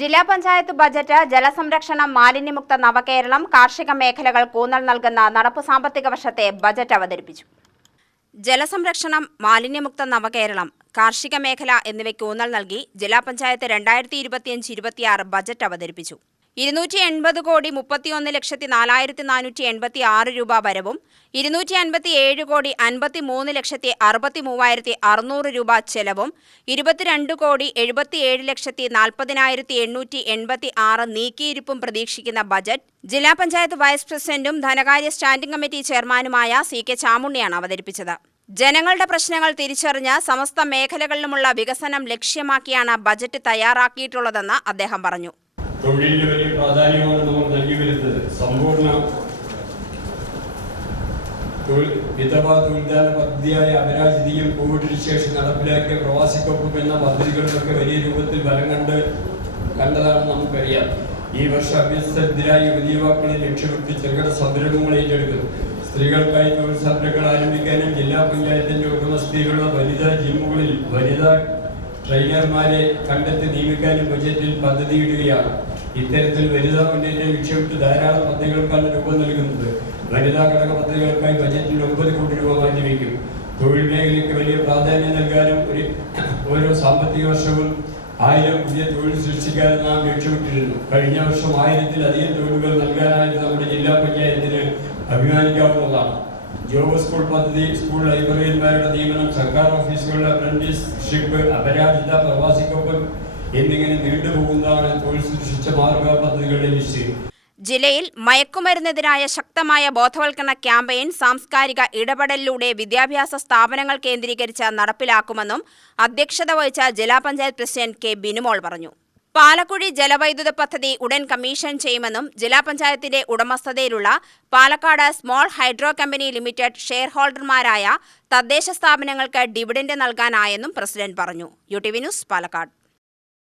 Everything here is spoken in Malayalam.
ജില്ലാ പഞ്ചായത്ത് ബജറ്റ് ജലസംരക്ഷണം, മാലിന്യമുക്ത നവകേരളം, കാർഷിക മേഖലകൾ ഊന്നൽ നൽകുന്ന നടപ്പു സാമ്പത്തിക വർഷത്തെ ബജറ്റ് അവതരിപ്പിച്ചു. ജലസംരക്ഷണം, മാലിന്യമുക്ത നവകേരളം, കാർഷിക മേഖല എന്നിവയ്ക്ക് ഊന്നൽ നൽകി ജില്ലാ പഞ്ചായത്ത് 2025-26 ബജറ്റ് അവതരിപ്പിച്ചു. 280 കോടി 31,04,486 രൂപ വരവും 257 കോടി 53,63,600 രൂപ ചെലവും 22 കോടി 77,40,886 നീക്കിയിരിപ്പും പ്രതീക്ഷിക്കുന്ന ബജറ്റ് ജില്ലാ പഞ്ചായത്ത് വൈസ് പ്രസിഡന്റും ധനകാര്യ സ്റ്റാൻഡിംഗ് കമ്മിറ്റി ചെയർമാനുമായ CK ചാമുണ്ണിയാണ് അവതരിപ്പിച്ചത്. ജനങ്ങളുടെ പ്രശ്നങ്ങൾ തിരിച്ചറിഞ്ഞ് സമസ്ത മേഖലകളിലുമുള്ള വികസനം ലക്ഷ്യമാക്കിയാണ് ബജറ്റ് തയ്യാറാക്കിയിട്ടുള്ളതെന്ന് അദ്ദേഹം പറഞ്ഞു. തൊഴിലിന് വലിയ പ്രാധാന്യമാണ് നമ്മൾ നൽകി വരുന്നത്. സമ്പൂർണ്ണ വിധവ തൊഴിൽദാന പദ്ധതിയായ അപരാജിതയും കോവിഡിന് ശേഷം നടപ്പിലാക്കിയ പ്രവാസിക്കൊപ്പം എന്ന പദ്ധതികളിലൊക്കെ വലിയ രൂപത്തിൽ ഫലം കണ്ടതാണെന്ന് നമുക്കറിയാം. ഈ വർഷം അഭ്യസ്തരായ യുവതീവാക്കളെ ലക്ഷ്യമിട്ട് ചെറുകിട സംരംഭങ്ങൾ ഏറ്റെടുക്കുന്നു. സ്ത്രീകൾക്കായി തൊഴിൽ സംരംഭങ്ങൾ ആരംഭിക്കാനും ജില്ലാ പഞ്ചായത്തിന്റെ ഉടമസ്ഥയിലുള്ള വനിതാ ജിമ്മുകളിൽ വനിതാ ട്രെയിനർമാരെ കണ്ടെത്തി നിയമിക്കാനും ബജറ്റിൽ പദ്ധതിയിടുകയാണ്. ഇത്തരത്തിൽ വനിതാ മുന്നേറ്റം ലക്ഷ്യമിട്ട് ധാരാളം പദ്ധതികൾക്കാണ് രൂപം നൽകുന്നത്. വനിതാ ഘടക പദ്ധതികൾക്കായി ബജറ്റിൽ 9 കോടി രൂപ മാറ്റിവെക്കും. തൊഴിൽ മേഖലയ്ക്ക് വലിയ പ്രാധാന്യം നൽകാനും ഓരോ സാമ്പത്തിക വർഷവും 1000 പുതിയ തൊഴിൽ സൃഷ്ടിക്കാനും നാം ലക്ഷ്യമിട്ടിരുന്നു. കഴിഞ്ഞ വർഷം 1000-ലധികം തൊഴിലുകൾ നൽകാനായിട്ട് നമ്മുടെ ജില്ലാ പഞ്ചായത്തിന് അഭിമാനിക്കാവുന്നതാണ്. ജോബ് സ്കൂൾ പദ്ധതി, സ്കൂൾ ലൈബ്രറിയന്മാരുടെ നിയമനം, സർക്കാർ ഓഫീസുകളുടെ അപ്രന്റീസ്ഷിപ്പ്, അപരാജിത പ്രവാസിക്കൊപ്പം എന്നിങ്ങനെ നീണ്ടുപോകുന്നതാണ് തൊഴിൽ സൃഷ്ടിച്ച മാതൃകാ പദ്ധതികളുടെ ലിസ്റ്റ്. ജില്ലയിൽ മയക്കുമരുന്നെതിരായ ശക്തമായ ബോധവൽക്കരണ ക്യാമ്പയിൻ സാംസ്കാരിക ഇടപെടലിലൂടെ വിദ്യാഭ്യാസ സ്ഥാപനങ്ങൾ കേന്ദ്രീകരിച്ച് നടപ്പിലാക്കുമെന്നും അധ്യക്ഷത വഹിച്ച ജില്ലാ പഞ്ചായത്ത് പ്രസിഡന്റ് K ബിനുമോൾ പറഞ്ഞു. പാലക്കുഴി ജലവൈദ്യുത പദ്ധതി ഉടൻ കമ്മീഷൻ ചെയ്യുമെന്നും ജില്ലാ പഞ്ചായത്തിന്റെ ഉടമസ്ഥതയിലുള്ള Palakkad small hydro company limited share ഹോൾഡർമാരായ തദ്ദേശ സ്ഥാപനങ്ങൾക്ക് ഡിവിഡന്റ് നൽകാനായെന്നും പ്രസിഡന്റ് പറഞ്ഞു. UTV news, Palakkad.